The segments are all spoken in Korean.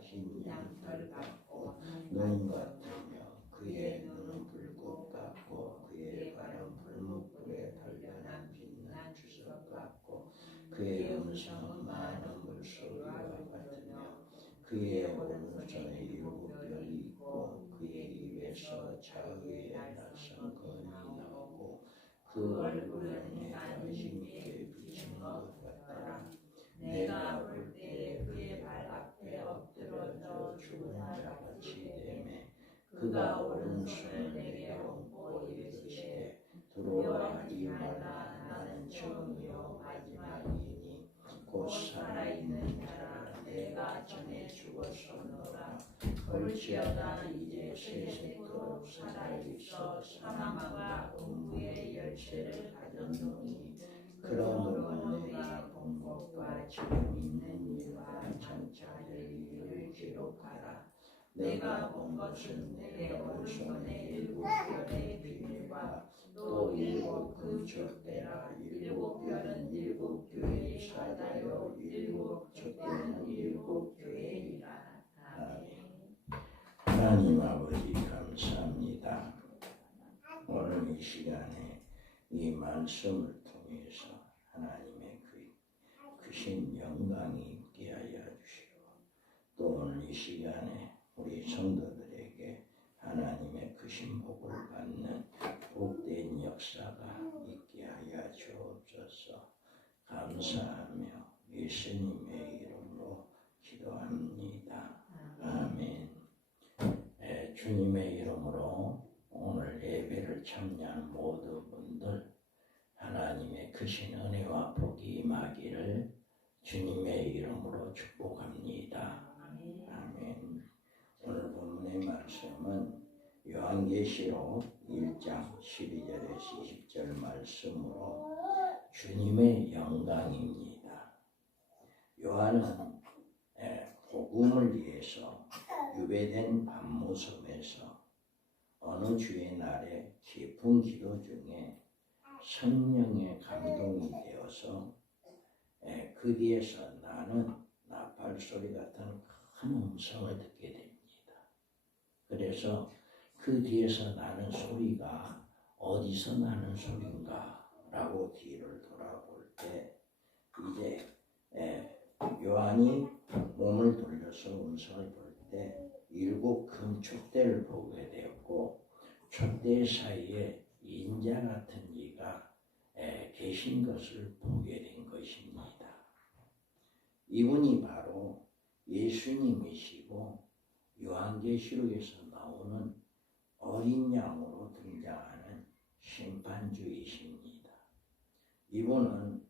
흰 양털 같고 눈 같으며 그의 눈은 불꽃 같고 그의 발은 불뭇불에 단련한 빛난 주석 같고 그의 음성은 많은 물소리와 같으며 그의 오른손에 일곱 별이 있고 그의 입에서 자의의 낯선 검이 나오고 그 얼굴은 해가 힘있게 비치는 것 같더라. 내가 볼 때에 그의 발 앞에 엎드러져 죽은 자같이 되매 그가 오른손을 내게 얹고 이르시되 두려워하지 말라. 나는 처음이요 마지막이니 곧 살아있는 자라. 내가 전에 죽었었노라. 볼지어다 이제 세세토록 살아있어 사망과 음부의 열쇠를 가졌노니 그러므로 내가 본 것과 지금 있는 일과 장차 될 일을 기록하라. 내가 본 것은 내 오른손에 일곱 별의 비밀과 또 일곱 금촛대라. 일곱 별은 일곱 교회의 사자요 일곱 촛대는 일곱 교회이라. 아멘. 하나님 아버지 감사합니다. 오늘 이 시간에 이 말씀을 통해서 하나님의 크신 영광이 있게 하여 주시고 또 오늘 이 시간에 우리 성도들에게 하나님의 크신 복을 받는 복된 역사가 있게 하여 주옵소서. 감사하며 예수님의 이름으로 기도합니다. 아멘. 주님의 이름으로 오늘 예배를 참여한 모든 분들 하나님의 크신 은혜와 복이 임하기를 주님의 이름으로 축복합니다. 아멘. 오늘 본문의 말씀은 요한계시록 1장 12절에서 20절 말씀으로 주님의 영광입니다. 요한은 복음을 위해서 유배된 밤모섬에서 어느 주의 날에 깊은 기도 중에 성령의 감동이 되어서 그 뒤에서 나는 나팔 소리 같은 큰 음성을 듣게 됩니다. 그래서 그 뒤에서 나는 소리가 어디서 나는 소리인가 라고 뒤를 돌아볼 때 이제 요한이 몸을 돌려서 음성을 볼 때 일곱 금 촛대를 보게 되었고 촛대 사이에 인자 같은 이가 계신 것을 보게 된 것입니다. 이분이 바로 예수님이시고 요한계시록에서 나오는 어린 양으로 등장하는 심판주이십니다. 이분은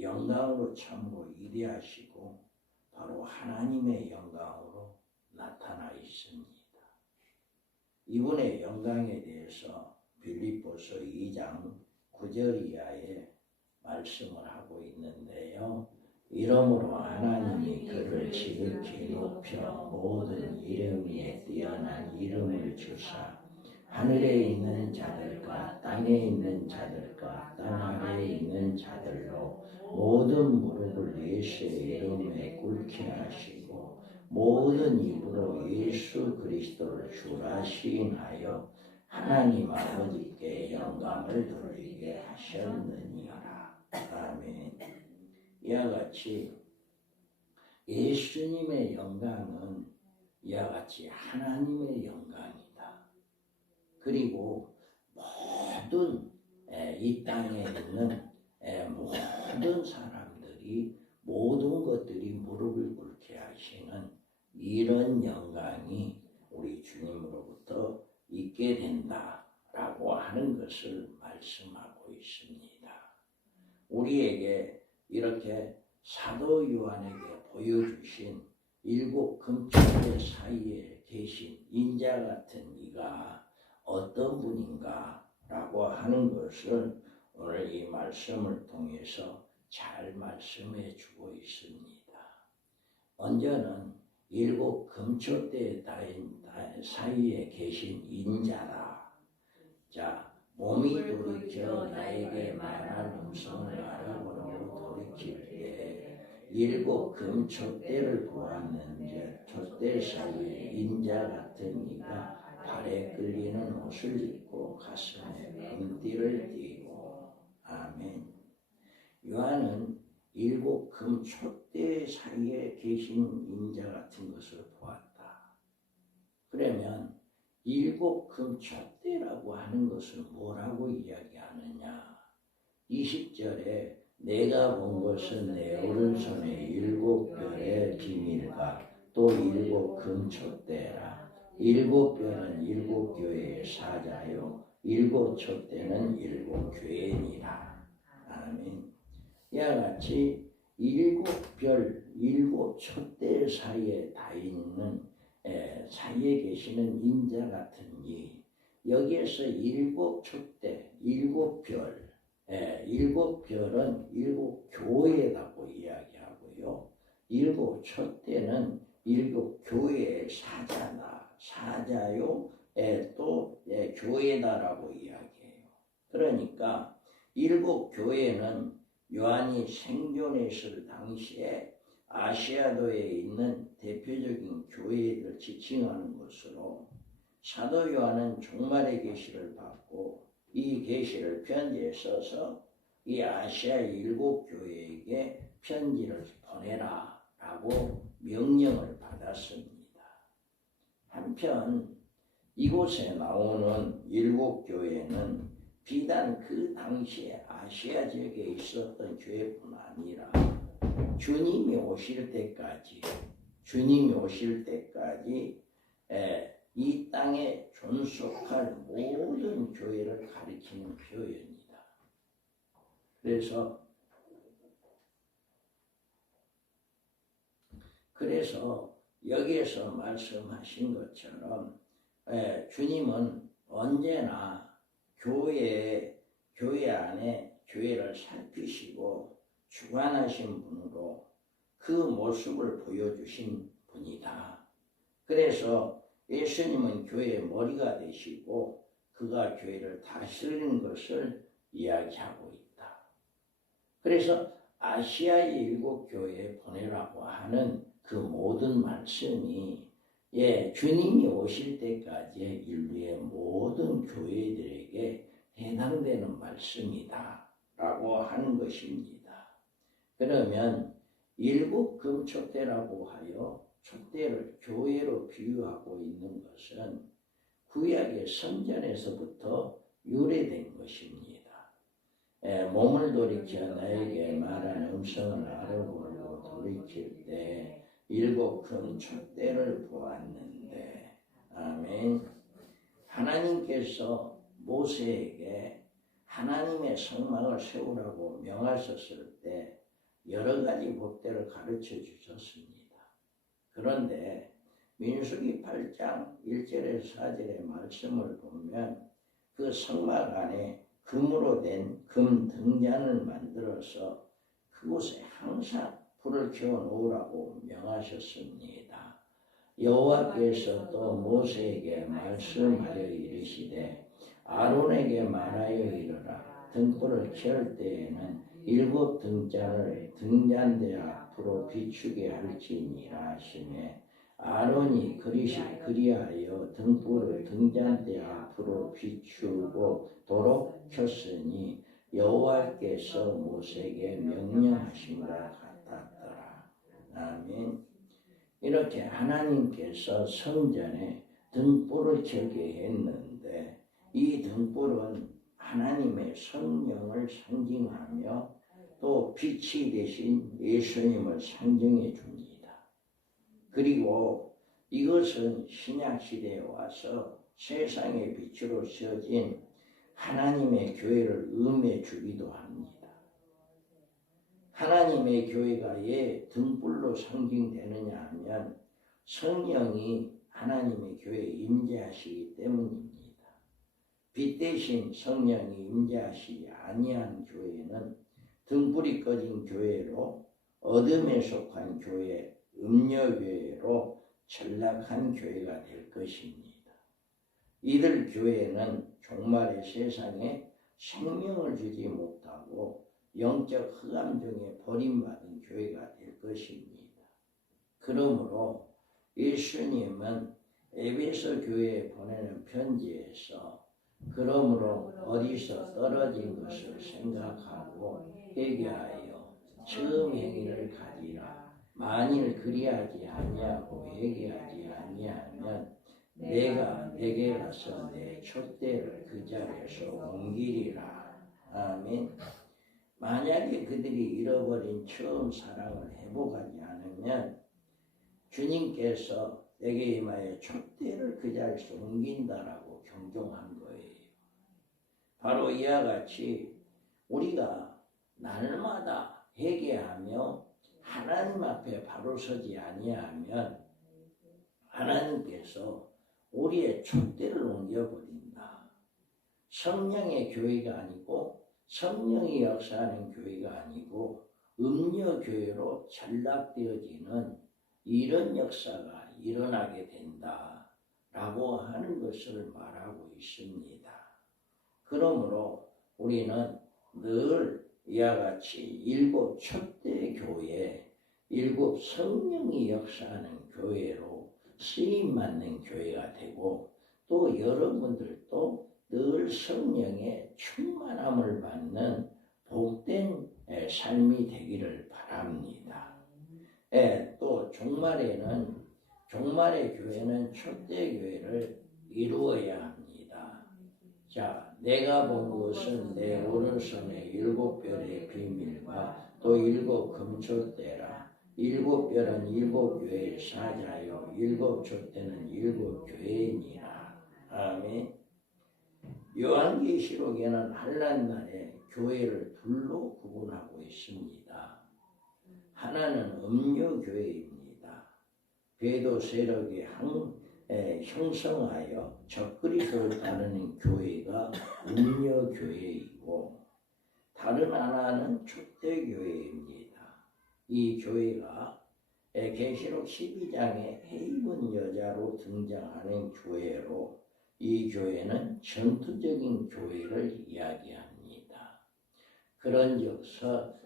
영광으로 참으로 위대하시고 바로 하나님의 영광으로 나타나 있습니다. 이분의 영광에 대해서 빌립보서 2장 9절 이하에 말씀을 하고 있는데요. 이러므로 하나님이 그를 지극히 높여 모든 이름 위에 뛰어난 이름을 주사 하늘에 있는 자들과 땅에 있는 자들과 땅 아래에 있는 자들로 모든 무릎을 예수의 이름에 꿇게 하시고 모든 입으로 예수 그리스도를 주라 시인하여 하나님 아버지께 영광을 돌리게 하셨느니라. 아멘. 이와 같이 예수님의 영광은 이와 같이 하나님의 영광이다. 그리고 모든 이 땅에 있는 모든 사람들이 모든 것들이 무릎을 꿇게 하시는 이런 영광이 우리 주님으로부터 있게 된다라고 하는 것을 말씀하고 있습니다. 우리에게 이렇게 사도 요한에게 보여주신 일곱 금촛대 사이에 계신 인자 같은 이가 어떤 분인가 라고 하는 것을 오늘 이 말씀을 통해서 잘 말씀해 주고 있습니다. 먼저는 일곱 금촛대 사이에 계신 인자라. 자, 몸이 돌이켜 나에게 말한 음성을 알아보려고 돌이킬 때 일곱 금 촛대를 보았는즉 촛대 사이에 인자 같은 이가 발에 끌리는 옷을 입고 가슴에 금띠를 띠고. 아멘. 요한은 일곱 금 촛대 사이에 계신 인자 같은 것을 보았다. 그러면 일곱 금 촛대라고 하는 것은 뭐라고 이야기하느냐? 20절에 내가 본 것은 내 오른손에 일곱 별의 비밀과 또 일곱 금 촛대라. 일곱 별은 일곱 교회의 사자요 일곱 촛대는 일곱 교회니라. 아멘. 이와 같이 일곱 별, 일곱 촛대 사이에 다 있는 사이에 계시는 인자 같은 이, 여기에서 일곱 촛대, 일곱 별, 일곱 별은 일곱 교회라고 이야기하고요. 일곱 촛대는 일곱 교회의 사자요, 또 교회다라고 이야기해요. 그러니까 일곱 교회는 요한이 생존했을 당시에 아시아도에 있는 대표적인 교회를 지칭하는 것으로 사도 요한은 종말의 계시를 받고 이 계시를 편지에 써서 이 아시아 일곱 교회에게 편지를 보내라 라고 명령을 받았습니다. 한편 이곳에 나오는 일곱 교회는 비단 그 당시에 아시아 지역에 있었던 교회뿐 아니라 주님이 오실 때까지 이 땅에 존속할 모든 교회를 가리키는 표현이다. 그래서 여기에서 말씀하신 것처럼 주님은 언제나 교회 안에 교회를 살피시고 주관하신 분으로 그 모습을 보여주신 분이다. 그래서 예수님은 교회의 머리가 되시고 그가 교회를 다스리는 것을 이야기하고 있다. 그래서 아시아의 일곱 교회에 보내라고 하는 그 모든 말씀이 주님이 오실 때까지의 인류의 모든 교회들에게 해당되는 말씀이다 라고 하는 것입니다. 그러면 일곱 금 촛대라고 하여 촛대를 교회로 비유하고 있는 것은 구약의 성전에서부터 유래된 것입니다. 몸을 돌이켜 나에게 말한 음성을 알아보고 돌이킬 때 일곱 금 촛대를 보았는데, 아멘. 하나님께서 모세에게 하나님의 성막을 세우라고 명하셨을 때 여러 가지 법대로 가르쳐 주셨습니다. 그런데 민수기 8장 1절에서 4절의 말씀을 보면 그 성막 안에 금으로 된 금 등잔을 만들어서 그곳에 항상 불을 켜워 놓으라고 명하셨습니다. 여호와께서 또 모세에게 말씀하여 이르시되 아론에게 말하여 이르라. 등불을 켤 때에는 일곱 등잔을 등잔대 앞으로 비추게 할지니라 하시매 아론이 그리하여 등불을 등잔대 앞으로 비추고 켰으니 여호와께서 모세에게 명령하신 것 같았더라. 아멘. 이렇게 하나님께서 성전에 등불을 켜게 했는데 이 등불은 하나님의 성령을 상징하며 또 빛이 되신 예수님을 상징해 줍니다. 그리고 이것은 신약시대에 와서 세상의 빛으로 세워진 하나님의 교회를 의미해 주기도 합니다. 하나님의 교회가 왜 등불로 상징되느냐 하면 성령이 하나님의 교회에 임재하시기 때문입니다. 빛 대신 성령이 임재하시지 아니한 교회는 등불이 꺼진 교회로 어둠에 속한 교회, 음녀교회로 전락한 교회가 될 것입니다. 이들 교회는 종말의 세상에 생명을 주지 못하고 영적 흑암 중에 버림받은 교회가 될 것입니다. 그러므로 예수님은 에베소 교회에 보내는 편지에서 그러므로 어디서 떨어진 것을 생각하고 회개하여 처음 행위를 가지라. 만일 그리하지 아니하고 회개하지 아니하면 내가 내게 가서 내 촛대를 그 자리에서 옮기리라. 아멘. 만약에 그들이 잃어버린 처음 사랑을 회복하지 않으면 주님께서 내게 임하여 촛대를 그 자리에서 옮긴다라고 경종한 거예요. 바로 이와 같이 우리가 날마다 회개하며 하나님 앞에 바로 서지 아니하면 하나님께서 우리의 촛대를 옮겨버린다. 성령의 교회가 아니고 성령이 역사하는 교회가 아니고 음녀교회로 전락되어지는 이런 역사가 일어나게 된다라고 하는 것을 말하고 있습니다. 그러므로 우리는 늘 이와 같이 일곱 촛대 교회, 일곱 성령이 역사하는 교회로 쓰임받는 교회가 되고 또 여러분들도 늘 성령의 충만함을 받는 복된 삶이 되기를 바랍니다. 또 종말의 교회는 촛대 교회를 이루어야 합니다. 자, 내가 본 것은 내 오른손에 일곱 별의 비밀과 또 일곱 금촛대라. 일곱 별은 일곱 교회의 사자요 일곱 촛대는 일곱 교회이니라. 아멘. 요한계시록에는 한란날에 교회를 둘로 구분하고 있습니다. 하나는 음료교회입니다. 배도 세력이 형성하여 적그리스도를 따르는 교회가 음료교회이고 다른 하나는 촛대교회입니다. 이 교회가 계시록 12장에 헤이븐 여자로 등장하는 교회로 이 교회는 전투적인 교회를 이야기합니다. 그런즉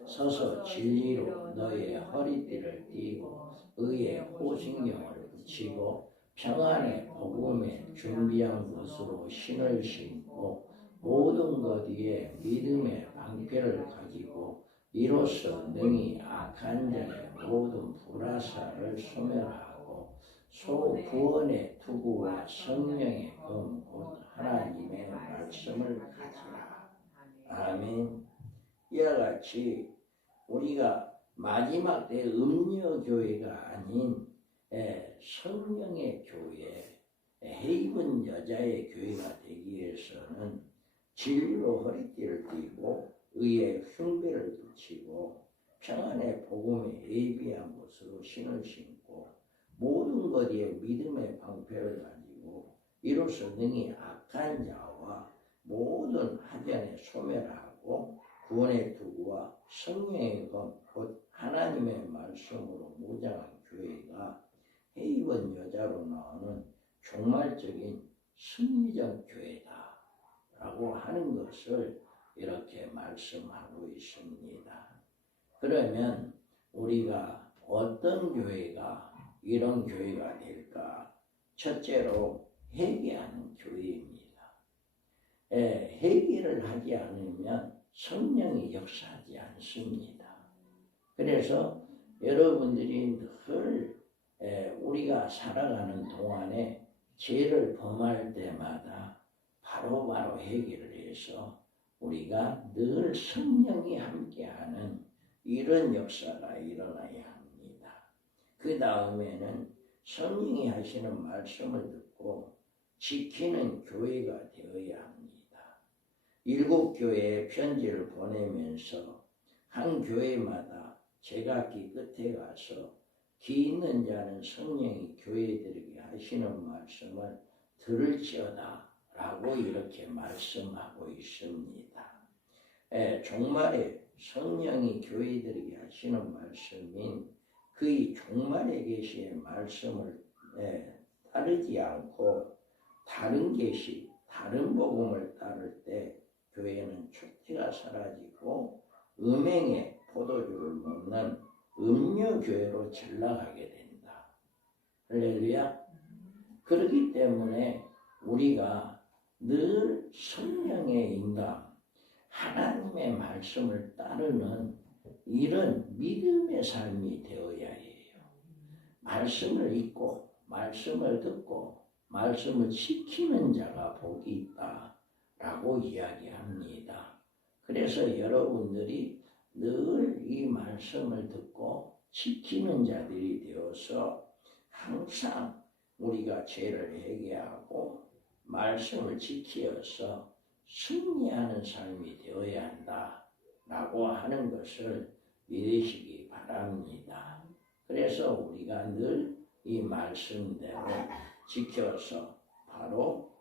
서서 진리로 너의 허리띠를 띠고 의의 호신경을 붙이고 평안의 복음에 준비한 것으로 신을 신고 모든 것 위에 믿음의 방패를 가지고 이로써 능히 악한 자의 모든 불화살을 소멸하고 구원의 투구와 성령의 검 곧 하나님의 말씀을 가지라. 아멘. 이와 같이 우리가 마지막 때 음녀교회가 아닌 성령의 교회, 헤이븐 여자의 교회가 되기 위해서는 진리로 허리띠를 띠고 의의 흉배를 붙이고 평안의 복음에 예비한 것으로 신을 신고 모든 것에 믿음의 방패를 가지고 이로써 능히 악한 자와 모든 하전에 소멸하고 구원의 투구와 성령의 검 곧 하나님의 말씀으로 무장한 교회가 헤이븐 여자로 나오는 종말적인 승리적 교회다라고 하는 것을 이렇게 말씀하고 있습니다. 그러면 우리가 어떤 교회가 이런 교회가 될까? 첫째로 회개하는 교회입니다. 회개를 하지 않으면 성령이 역사하지 않습니다. 그래서 여러분들이 늘 우리가 살아가는 동안에 죄를 범할 때마다 바로바로 회개를 해서 우리가 늘 성령이 함께하는 이런 역사가 일어나야 합니다. 그 다음에는 성령이 하시는 말씀을 듣고 지키는 교회가 되어야 합니다. 일곱 교회에 편지를 보내면서 한 교회마다 제각기 끝에 가서 기 있는 자는 성령이 교회들에게 하시는 말씀을 들을지어다 라고 이렇게 말씀하고 있습니다. 종말에 성령이 교회들에게 하시는 말씀인 그의 종말의 계시의 말씀을 따르지 않고 다른 계시, 다른 복음을 따를 때 교회는 촛대가 사라지고 음행에 포도주를 먹는 음료교회로 전락하게 된다. 할렐루야. 그렇기 때문에 우리가 늘 성령의 인감, 하나님의 말씀을 따르는 이런 믿음의 삶이 되어야 해요. 말씀을 읽고 말씀을 듣고 말씀을 지키는 자가 복이 있다라고 이야기합니다. 그래서 여러분들이 늘 이 말씀을 듣고 지키는 자들이 되어서 항상 우리가 죄를 회개하고 말씀을 지키어서 승리하는 삶이 되어야 한다라고 하는 것을 믿으시기 바랍니다. 그래서 우리가 늘 이 말씀대로 지켜서 바로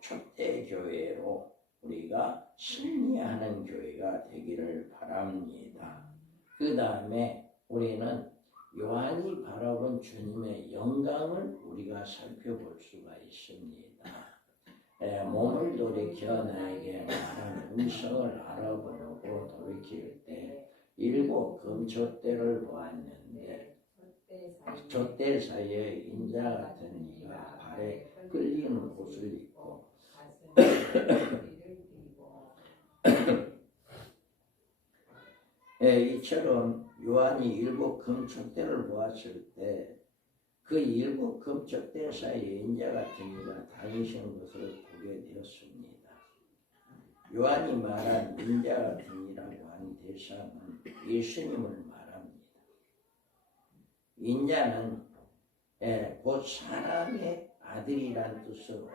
초대교회로 우리가 승리하는 교회가 되기를 바랍니다. 그 다음에 우리는 요한이 바라본 주님의 영광을 우리가 살펴볼 수가 있습니다. 몸을 돌이켜 나에게 말한 음성을 알아보려고 돌이킬 때 7 금촛대를 보았는데 촛대 사이에 인자 같은 이가 발에 끌리는 옷을 입고 이처럼 요한이 7 금촛대를 보았을 때 그 7 금촛대 사이에 인자 같은 이가 다니시는 것을 보게 되었습니다. 요한이 말한 인자 같은 이라고 한 대상은 예수님을 말합니다. 인자는 곧 사람의 아들이란 뜻으로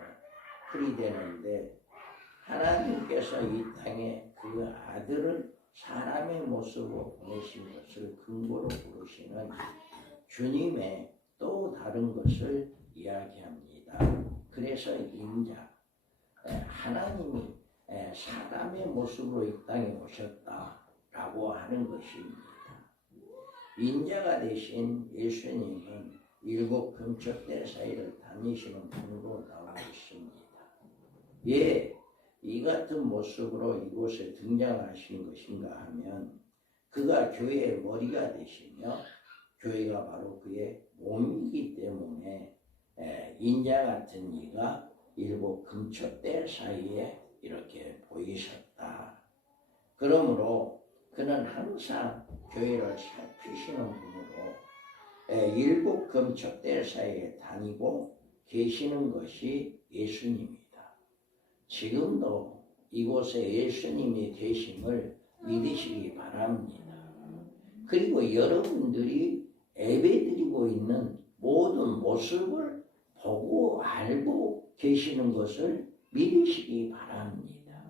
풀이되는데 하나님께서 이 땅에 그 아들을 사람의 모습으로 보내신 것을 근거로 부르시는 주님의 또 다른 것을 이야기합니다. 그래서 인자, 하나님이 사람의 모습으로 이 땅에 오셨다라고 하는 것입니다. 인자가 되신 예수님은 7 금촛대 사이를 다니시는 분으로 나와 있습니다. 이 같은 모습으로 이곳에 등장하신 것인가 하면 그가 교회의 머리가 되시며 교회가 바로 그의 몸이기 때문에 인자 같은 이가 7 금촛대 사이에 이렇게 보이셨다. 그러므로 그는 항상 교회를 살피시는 분으로 7 금촛대 사이에 다니고 계시는 것이 예수님입니다. 지금도 이곳에 예수님이 계심을 믿으시기 바랍니다. 그리고 여러분들이 예배드리고 있는 모든 모습을 보고 알고 계시는 것을 믿으시기 바랍니다.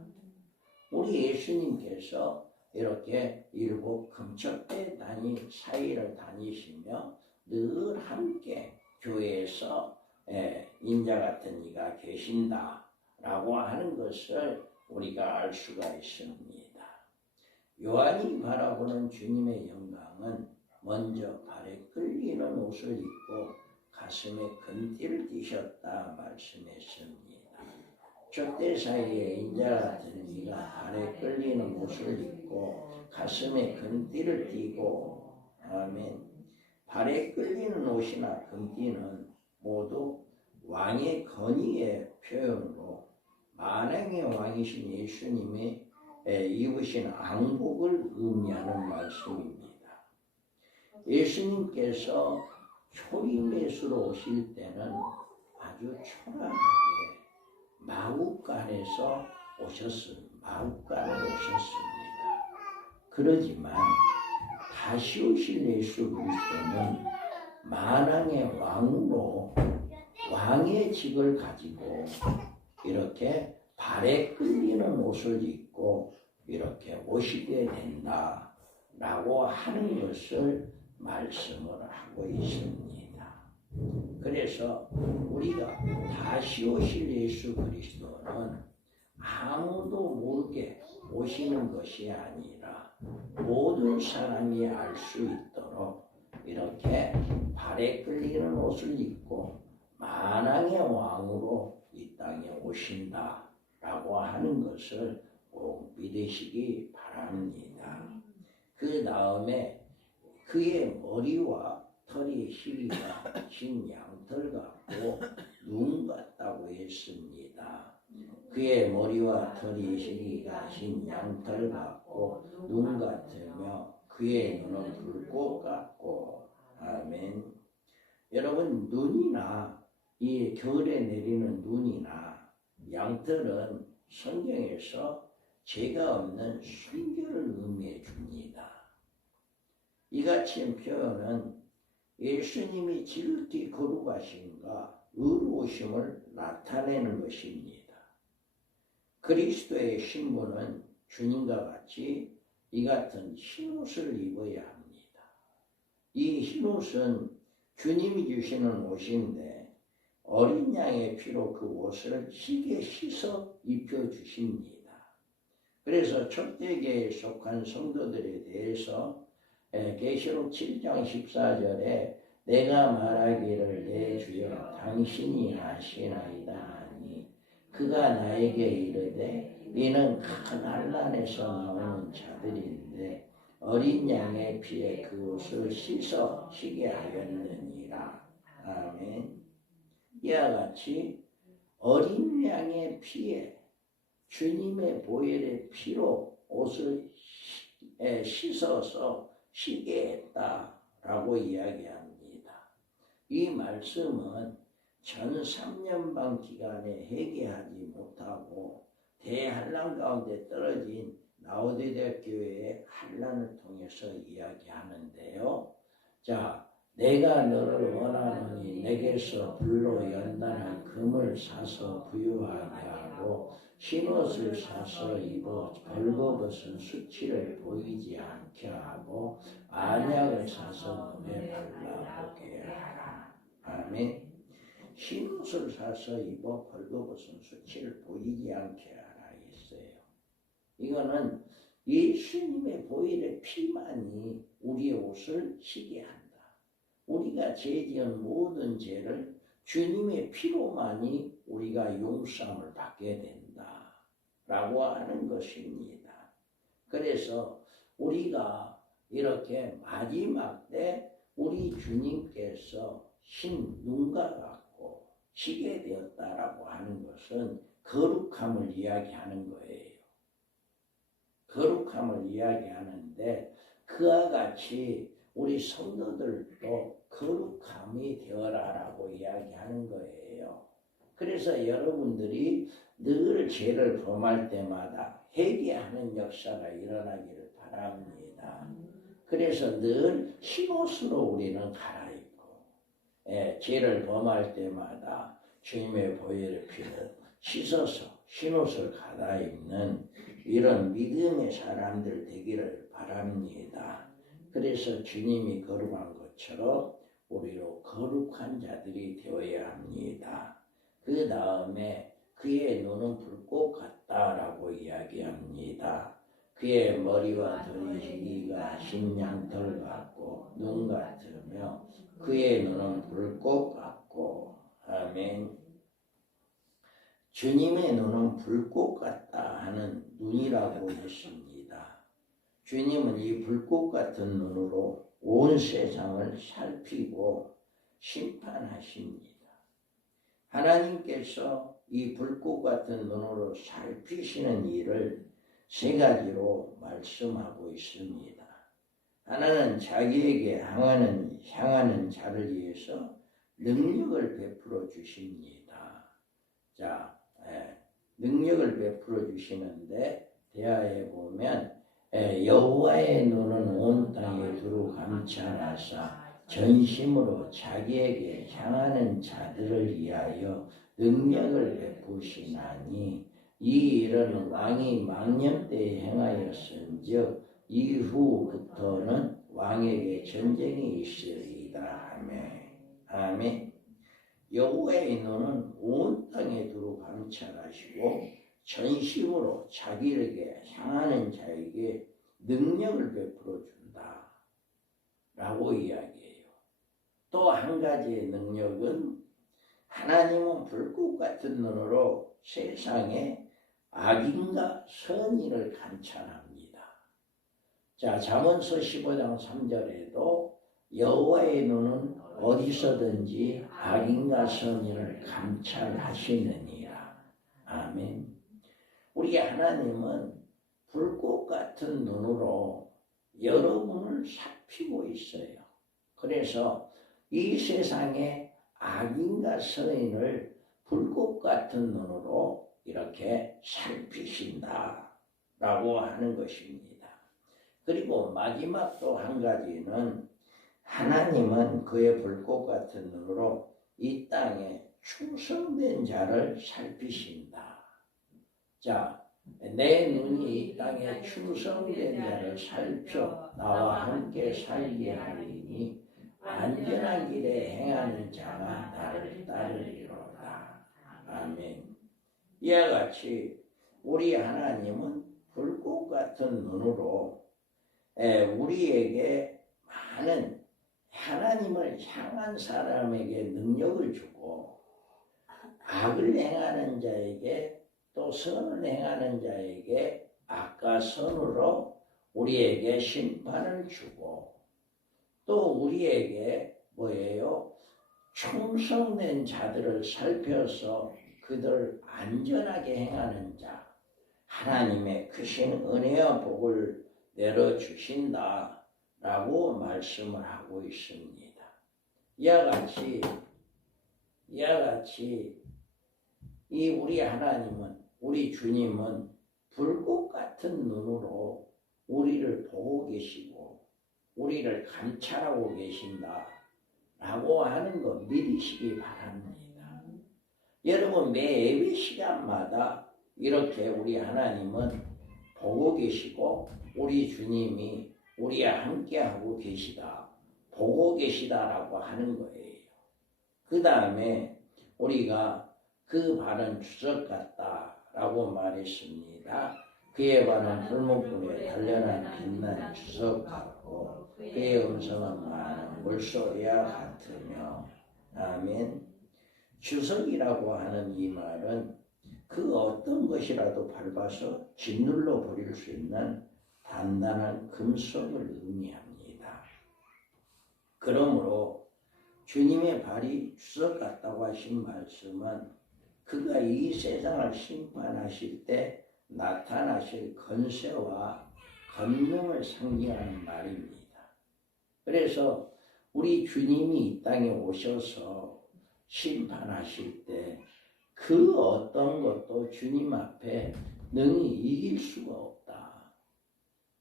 우리 예수님께서 이렇게 7 금촛대 사이를 다니시며 늘 함께 교회에서 인자 같은 이가 계신다라고 하는 것을 우리가 알 수가 있습니다. 요한이 바라보는 주님의 영광은 먼저 발에 끌리는 옷을 입고 가슴에 금띠를 띠셨다 말씀했습니다. 촛대 사이에 인자 같은 이가 발에 끌리는 옷을 입고 가슴에 금띠를 띠고 아멘. 발에 끌리는 옷이나 금띠는 모두 왕의 건의의 표현으로 만왕의 왕이신 예수님의 입으신 앙복을 의미하는 말씀입니다. 예수님께서 초림예수로 오실 때는 아주 초라하게 마구간에서 마구간으로 오셨습니다. 그러지만 다시 오실 예수 그리스도는 만왕의 왕으로 왕의 직을 가지고 이렇게 발에 끌리는 옷을 입고 이렇게 오시게 된다라고 하는 것을 말씀을 하고 있습니다. 그래서 우리가 다시 오실 예수 그리스도는 아무도 모르게 오시는 것이 아니라 모든 사람이 알 수 있도록 이렇게 발에 끌리는 옷을 입고 만왕의 왕으로 이 땅에 오신다라고 하는 것을 꼭 믿으시기 바랍니다. 그 다음에 그의 머리와 털이 희귀가 흰 양털 같고 눈 같다고 했습니다. 그의 머리와 털이 희귀가 흰 양털 같고 눈 같으며 그의 눈은 불꽃 같고. 아멘. 여러분, 눈이나 이 겨울에 내리는 눈이나 양털은 성경에서 죄가 없는 순결을 의미해 줍니다. 이같이 표현은 예수님이 지극히 거룩하심과 의로우심을 나타내는 것입니다. 그리스도의 신부는 주님과 같이 이 같은 흰옷을 입어야 합니다. 이 흰옷은 주님이 주시는 옷인데 어린 양의 피로 그 옷을 희게 씻어 입혀주십니다. 그래서 촛대교회에 속한 성도들에 대해서 계시록 7장 14절에 내가 말하기를 내 주여 당신이 아시나이다 하니 그가 나에게 이르되 이는 큰 환난에서 나오는 자들인데 어린 양의 피에 그 옷을 씻어 쉬게 하였느니라. 아멘. 이와 같이 어린 양의 피에 주님의 보혈의 피로 옷을 씻어서 쉬게 했다라고 이야기합니다. 이 말씀은 전 3년반 기간에 회개하지 못하고 대환란 가운데 떨어진 라오디게아 교회의 환란을 통해서 이야기하는데요. 자, 내가 너를 원하노니 내게서 불로 연단한 금을 사서 부유하게 하고 흰옷을 사서 입어 벌거벗은 수치를 보이지 않게 하고 안약을 사서 눈에 발라보게 하라. 아멘. 흰옷을 사서 입어 벌거벗은 수치를 보이지 않게 하라 했어요. 이거는 예수님의 보혈의 피만이 우리의 옷을 희게 한다. 우리가 죄지은 모든 죄를 주님의 피로만이 우리가 용서함을 받게 된다 라고 하는 것입니다. 그래서 우리가 이렇게 마지막 때 우리 주님께서 흰 눈과 같고 희게 되었다라고 하는 것은 거룩함을 이야기하는 거예요. 거룩함을 이야기하는데 그와 같이 우리 성도들도 거룩함이 되어라라고 이야기하는 거예요. 그래서 여러분들이 늘 죄를 범할 때마다 회개하는 역사가 일어나기를 바랍니다. 그래서 늘 흰옷으로 우리는 갈아입고 죄를 범할 때마다 주님의 보혈의 피로 씻어서 흰옷을 갈아입는 이런 믿음의 사람들 되기를 바랍니다. 그래서 주님이 거룩한 것처럼 우리로 거룩한 자들이 되어야 합니다. 그 다음에 그의 눈은 불꽃 같다라고 이야기합니다. 그의 머리와 털이 희귀가 흰 양털 같고 눈 같으며 그의 눈은 불꽃 같고. 아멘. 주님의 눈은 불꽃 같다 하는 눈이라고 했습니다. 주님은 이 불꽃 같은 눈으로 온 세상을 살피고 심판하십니다. 하나님께서 이 불꽃 같은 눈으로 살피시는 일을 세 가지로 말씀하고 있습니다. 하나는 자기에게 향하는 자를 위해서 능력을 베풀어 주십니다. 자, 능력을 베풀어 주시는데 대하에 보면 여호와의 눈은 온 땅에 두루 감찰하사 전심으로 자기에게 향하는 자들을 위하여 능력을 베푸시나니 이 일은 왕이 망령 때에 행하였은즉 이후부터는 왕에게 전쟁이 있으리이다. 아멘. 여호와의 눈은 온 땅에 두루 감찰하시고 전심으로 자기에게 향하는 자에게 능력을 베풀어 준다 라고 이야기해요. 또 한 가지의 능력은 하나님은 불꽃 같은 눈으로 세상에 악인과 선인을 감찰합니다. 자, 잠언서 15장 3절에도 여호와의 눈은 어디서든지 악인과 선인을 감찰하시느니라. 아멘. 우리 하나님은 불꽃 같은 눈으로 여러분을 살피고 있어요. 그래서 이 세상에 악인과 선인을 불꽃 같은 눈으로 이렇게 살피신다 라고 하는 것입니다. 그리고 마지막 또 한 가지는 하나님은 그의 불꽃 같은 눈으로 이 땅에 충성된 자를 살피신다. 자, 내 눈이 이 땅에 충성된 자를 살펴 나와 함께 살게 하리니 안전한 길에 행하는 자가 나를 따르리로다. 아멘. 이와 같이 우리 하나님은 불꽃 같은 눈으로 우리에게 많은 하나님을 향한 사람에게 능력을 주고 악을 행하는 자에게 또 선을 행하는 자에게 악과 선으로 우리에게 심판을 주고 또 우리에게 뭐예요? 충성된 자들을 살펴서 그들 안전하게 행하는 자 하나님의 크신 은혜와 복을 내려주신다 라고 말씀을 하고 있습니다. 이와 같이 이 우리 하나님은 우리 주님은 불꽃 같은 눈으로 우리를 보고 계시고 우리를 감찰하고 계신다 라고 하는 거 믿으시기 바랍니다. 여러분 매 예배 시간마다 이렇게 우리 하나님은 보고 계시고 우리 주님이 우리와 함께하고 계시다, 보고 계시다라고 하는 거예요. 그 다음에 우리가 그 발은 주석 같다라고 말했습니다. 그의 발은 불목불에 단련한 빛난 주석 같고 그의 음성은 많은 물소리와 같으며 아멘. 주석이라고 하는 이 말은 그 어떤 것이라도 밟아서 짓눌러 버릴 수 있는 단단한 금속을 의미합니다. 그러므로 주님의 발이 주석 같다고 하신 말씀은 그가 이 세상을 심판하실 때 나타나실 권세와 권능을 상징하는 말입니다. 그래서 우리 주님이 이 땅에 오셔서 심판하실 때 그 어떤 것도 주님 앞에 능히 이길 수가 없다.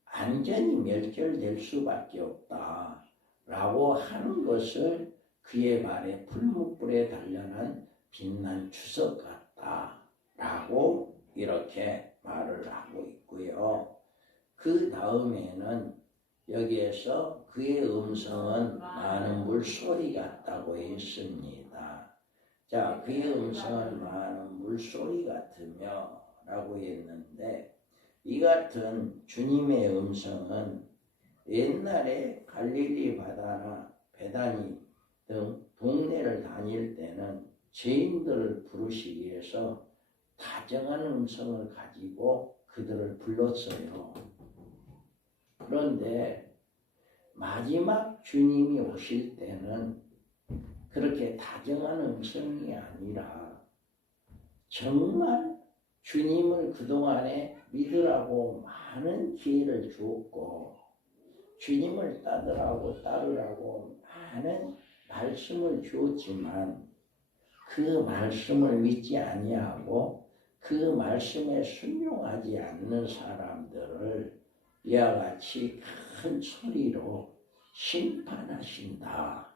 안전히 멸절될 수밖에 없다. 라고 하는 것을 그의 말에 불목불에 단련한 빛난 주석 같다. 라고 이렇게 말을 하고 있고요. 그 다음에는 여기에서 그의 음성은 많은 물소리 같다고 했습니다. 자, 그의 음성은 많은 물소리 같으며 라고 했는데 이 같은 주님의 음성은 옛날에 갈릴리 바다나 베다니 등 동네를 다닐 때는 죄인들을 부르시기 위해서 다정한 음성을 가지고 그들을 불렀어요. 그런데 마지막 주님이 오실 때는 그렇게 다정한 음성이 아니라 정말 주님을 그동안에 믿으라고 많은 기회를 주었고 주님을 따르라고 많은 말씀을 주었지만 그 말씀을 믿지 아니하고 그 말씀에 순종하지 않는 사람들을 이와 같이 큰 소리로 심판하신다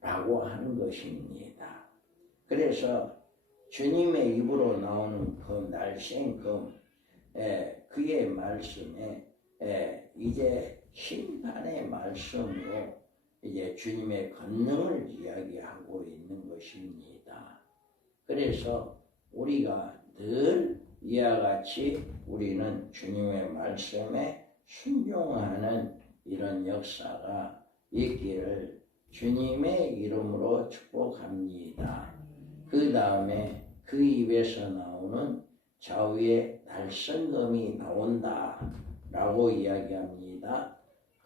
라고 하는 것입니다. 그래서 주님의 입으로 나오는 그 날쌘금 그의 말씀에 이제 심판의 말씀으로 이제 주님의 권능을 이야기하고 있는 것입니다. 그래서 우리가 늘 이와 같이 우리는 주님의 말씀에 순종하는 이런 역사가 있기를 주님의 이름으로 축복합니다. 그 다음에 그 입에서 나오는 좌우에 날성금이 나온다 라고 이야기합니다.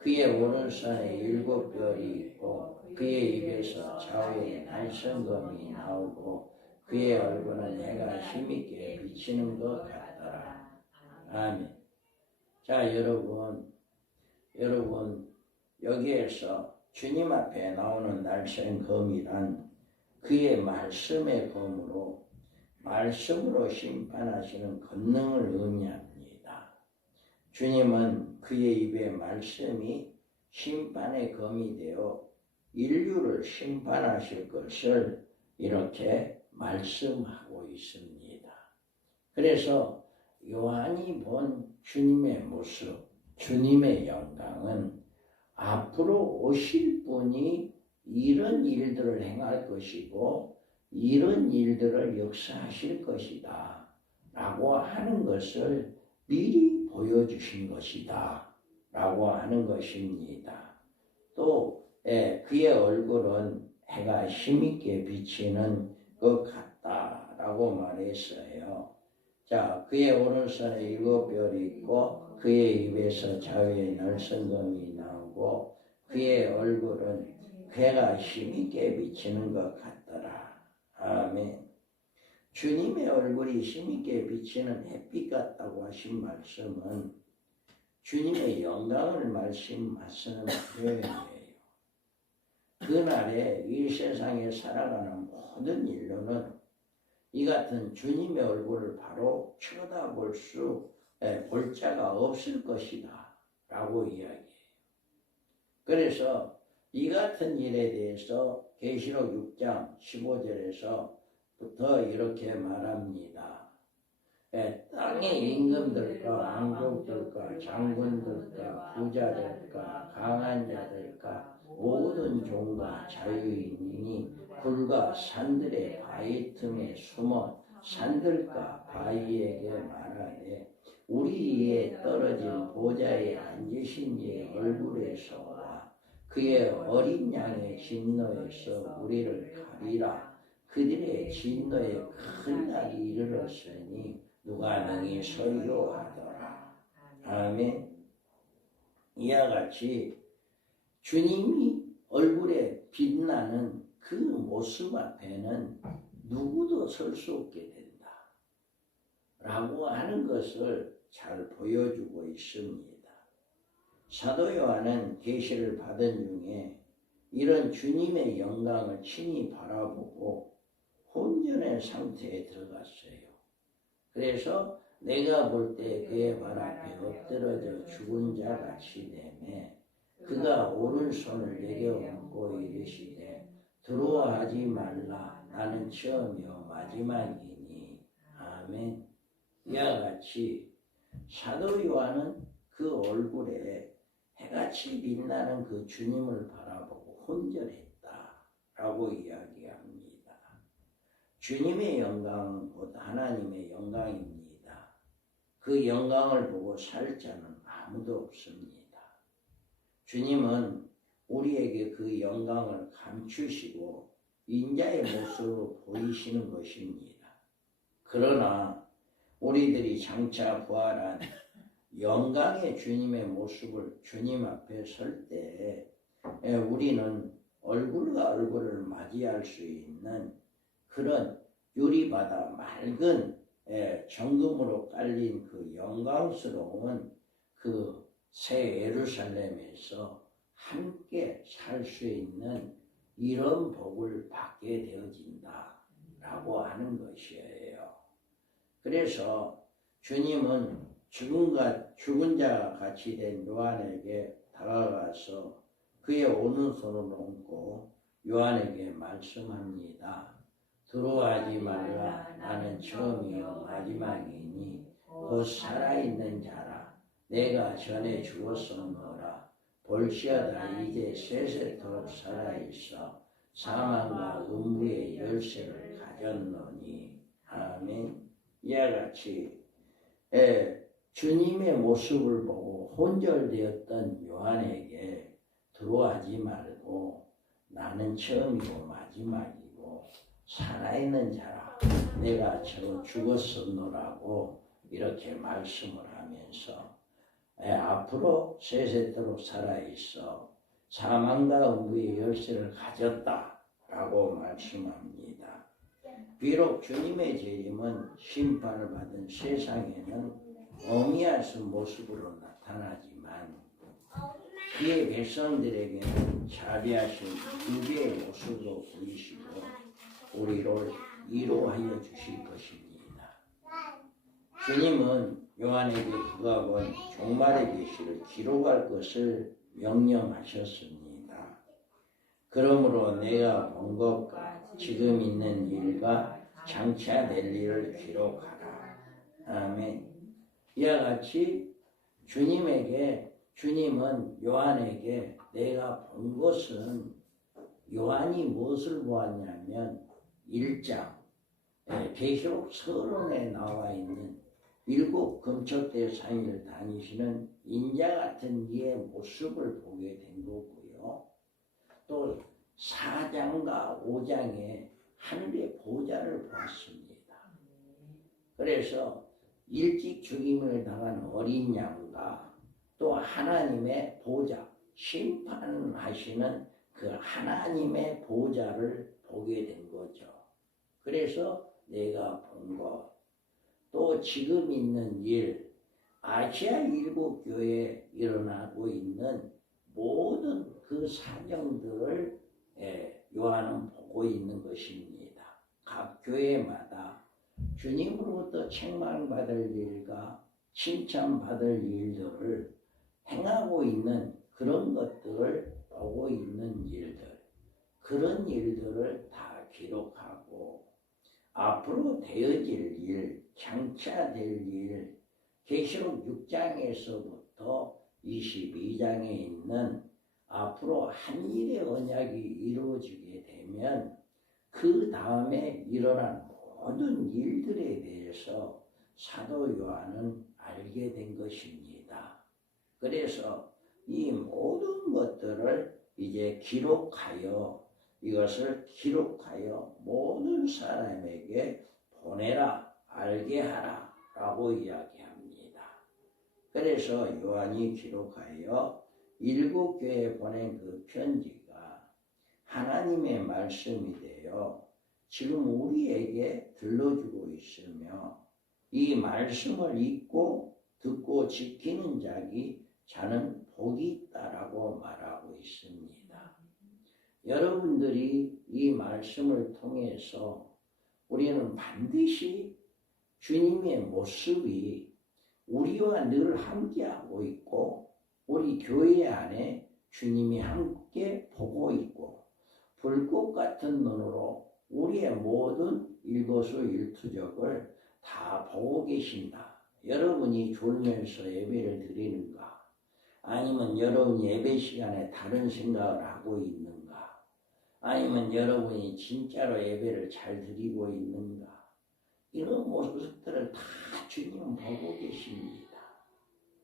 그의 오른손에 7별이 있고 그의 입에서 좌우에 날성검이 나오고 그의 얼굴은 해가 힘있게 비치는 것 같더라. 아멘. 자, 여러분 여기에서 주님 앞에 나오는 날쌘검이란 그의 말씀의 검으로 말씀으로 심판하시는 권능을 의미합니다. 주님은 그의 입의 말씀이 심판의 검이 되어 인류를 심판하실 것을 이렇게 말씀하고 있습니다. 그래서 요한이 본 주님의 모습, 주님의 영광은 앞으로 오실 분이 이런 일들을 행할 것이고 이런 일들을 역사하실 것이다 라고 하는 것을 미리 보여주신 것이다 라고 하는 것입니다. 또 그의 얼굴은 해가 힘있게 비치는 것 같다 라고 말했어요. 자, 그의 오른손에 7별이 있고 그의 입에서 좌우에 날성검이 나오고 그의 얼굴은 해가 힘있게 비치는 것 같더라. 아멘. 주님의 얼굴이 힘있게 비치는 햇빛 같다고 하신 말씀은 주님의 영광을 말씀하시는 표현이에요. 그날에 이 세상에 살아가는 모든 인류는 이 같은 주님의 얼굴을 바로 쳐다볼 볼 자가 없을 것이다 라고 이야기해요. 그래서 이 같은 일에 대해서 계시록 6장 15절에서부터 이렇게 말합니다. 땅의 임금들과 왕족들과 장군들과 부자들과 강한 자들과 모든 종과 자유인이 굴과 산들의 바위 틈에 숨어 산들과 바위에게 말하되 우리 위에 떨어진 보좌에 앉으신 이의 얼굴에서와 그의 어린 양의 진노에서 우리를 가리라. 그들의 진노에 큰 날이 이르렀으니 누가 능히 설교하더라. 아멘. 이와 같이 주님이 얼굴에 빛나는 그 모습 앞에는 누구도 설 수 없게 된다 라고 하는 것을 잘 보여주고 있습니다. 사도 요한은 계시를 받은 중에 이런 주님의 영광을 친히 바라보고 혼전의 상태에 들어갔어요. 그래서 내가 볼 때 그의 발 앞에 엎드러져 죽은 자 같이 되매 그가 오른손을 내게 얹고 이르시되 두려워하지 말라. 나는 처음이요 마지막이니. 아멘. 이와 같이 사도 요한은 그 얼굴에 해같이 빛나는 그 주님을 바라보고 혼절했다라고 이야기합니다. 주님의 영광은 곧 하나님의 영광입니다. 그 영광을 보고 살 자는 아무도 없습니다. 주님은 우리에게 그 영광을 감추시고 인자의 모습으로 보이시는 것입니다. 그러나 우리들이 장차 부활한 영광의 주님의 모습을 주님 앞에 설 때 우리는 얼굴과 얼굴을 맞이할 수 있는 그런 유리바다 맑은 정금으로 깔린 그 영광스러운 그 새 예루살렘에서 함께 살 수 있는 이런 복을 받게 되어진다라고 하는 것이에요. 그래서 주님은 죽은 자 같이 된 요한에게 다가가서 그의 오른손을 얹고 요한에게 말씀합니다. 두려워하지 말라. 나는 처음이요 마지막이니 곧 살아있는 자라. 내가 전에 죽었었노라. 볼지어다 이제 세세토록 살아있어 사망과 음부의 열쇠를 가졌노니. 아멘. 이와 같이 주님의 모습을 보고 혼절되었던 요한에게 두려워하지 말고 나는 처음이고 마지막이고 살아있는 자라. 내가 저 죽었었노라고 이렇게 말씀을 하면서 앞으로 세세토록 살아있어 사망과 음부의 열쇠를 가졌다라고 말씀합니다. 비록 주님의 재림은 심판을 받은 세상에는 어미하신 모습으로 나타나지만 그의 백성들에게는 자비하신 주의 모습으로 보이시고 우리를 위로하여 주실 것입니다. 주님은 요한에게 그가 본 종말의 계시를 기록할 것을 명령하셨습니다. 그러므로 내가 본 것과 지금 있는 일과 장차 될 일을 기록하라. 아멘. 이와 같이 주님은 요한에게 내가 본 것은 요한이 무엇을 보았냐면 1장 계시록 서론에 나와 있는 7 금초대 사이를 다니시는 인자 같은 이의 모습을 보게 된 거고요. 또 4장과 5장에 하늘의 보좌를 보았습니다. 그래서 일찍 죽임을 당한 어린 양과 또 하나님의 보좌, 심판하시는 그 하나님의 보좌를 보게 된 거죠. 그래서 내가 본 것, 또 지금 있는 일, 아시아 7 교회에 일어나고 있는 모든 그 사정들을 요한은 보고 있는 것입니다. 각 교회마다 주님으로부터 책망받을 일과 칭찬받을 일들을 행하고 있는 그런 것들을 보고 있는 일들, 그런 일들을 다 기록하고 앞으로 되어질 일, 장차 될 일, 계시록 6장에서부터 22장에 있는 앞으로 한일의 언약이 이루어지게 되면 그 다음에 일어난 모든 일들에 대해서 사도 요한은 알게 된 것입니다. 그래서 이 모든 것들을 이제 이것을 기록하여 모든 사람에게 보내라, 알게 하라 라고 이야기합니다. 그래서 요한이 기록하여 7 교회에 보낸 그 편지가 하나님의 말씀이 되어 지금 우리에게 들려주고 있으며 이 말씀을 읽고 듣고 지키는 자는 복이 있다라고 말하고 있습니다. 여러분들이 이 말씀을 통해서 우리는 반드시 주님의 모습이 우리와 늘 함께하고 있고 우리 교회 안에 주님이 함께 보고 있고 불꽃 같은 눈으로 우리의 모든 일거수일투족을 다 보고 계신다. 여러분이 졸면서 예배를 드리는가? 아니면 여러분이 예배 시간에 다른 생각을 하고 있는가? 아니면 여러분이 진짜로 예배를 잘 드리고 있는가? 이런 모습들을 다 주님은 보고 계십니다.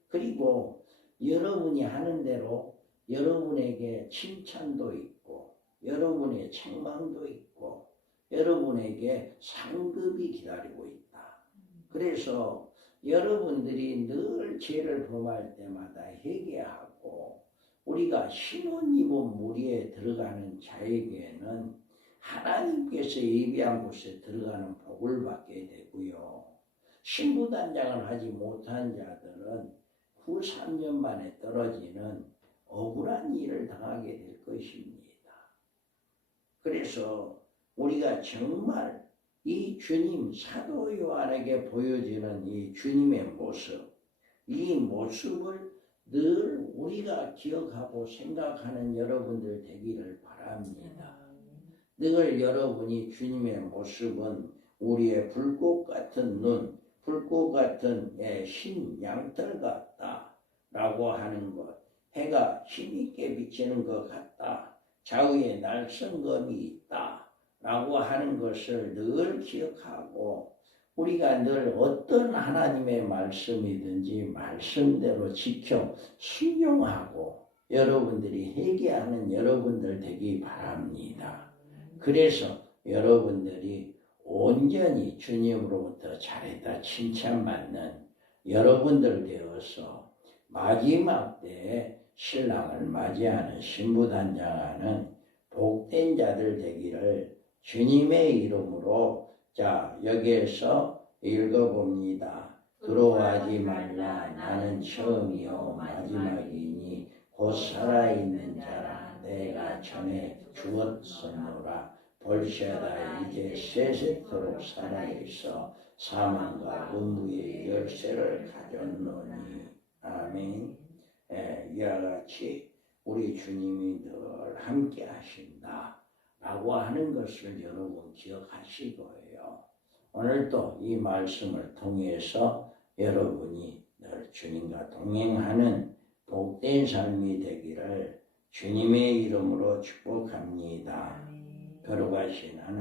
그리고 여러분이 하는 대로 여러분에게 칭찬도 있고 여러분의 책망도 있고 여러분에게 상급이 기다리고 있다. 그래서 여러분들이 늘 죄를 범할 때마다 회개하고 우리가 신혼 입은 무리에 들어가는 자에게는 하나님께서 예비한 곳에 들어가는 복을 받게 되고요. 신부단장을 하지 못한 자들은 후 3년 만에 떨어지는 억울한 일을 당하게 될 것입니다. 그래서 우리가 정말 이 주님 사도 요한에게 보여지는 이 주님의 모습, 이 모습을 늘 우리가 기억하고 생각하는 여러분들 되기를 바랍니다. 늘 여러분이 주님의 모습은 우리의 불꽃 같은 눈, 불꽃 같은 흰 양털 같다라고 하는 것, 해가 힘있게 비치는 것 같다, 좌우에 날성검이 있다라고 하는 것을 늘 기억하고 우리가 늘 어떤 하나님의 말씀이든지 말씀대로 지켜 순종하고 여러분들이 회개하는 여러분들 되기 바랍니다. 그래서 여러분들이 온전히 주님으로부터 잘했다 칭찬받는 여러분들 되어서 마지막 때 신랑을 맞이하는 신부단장하는 복된 자들 되기를 주님의 이름으로 자 여기에서 읽어봅니다. 두려워하지 말라. 나는 처음이요 마지막이니 곧 살아있는 자라. 내가 전에 죽었었노라. 볼시하다 이제 세세토록 살아있어 사망과 음부의 열쇠를 가졌노니. 아멘. 이와 같이 우리 주님이 늘 함께 하신다 라고 하는 것을 여러분 기억하시고요. 오늘도 이 말씀을 통해서 여러분이 늘 주님과 동행하는 복된 삶이 되기를 주님의 이름으로 축복합니다. 거룩하신 하나님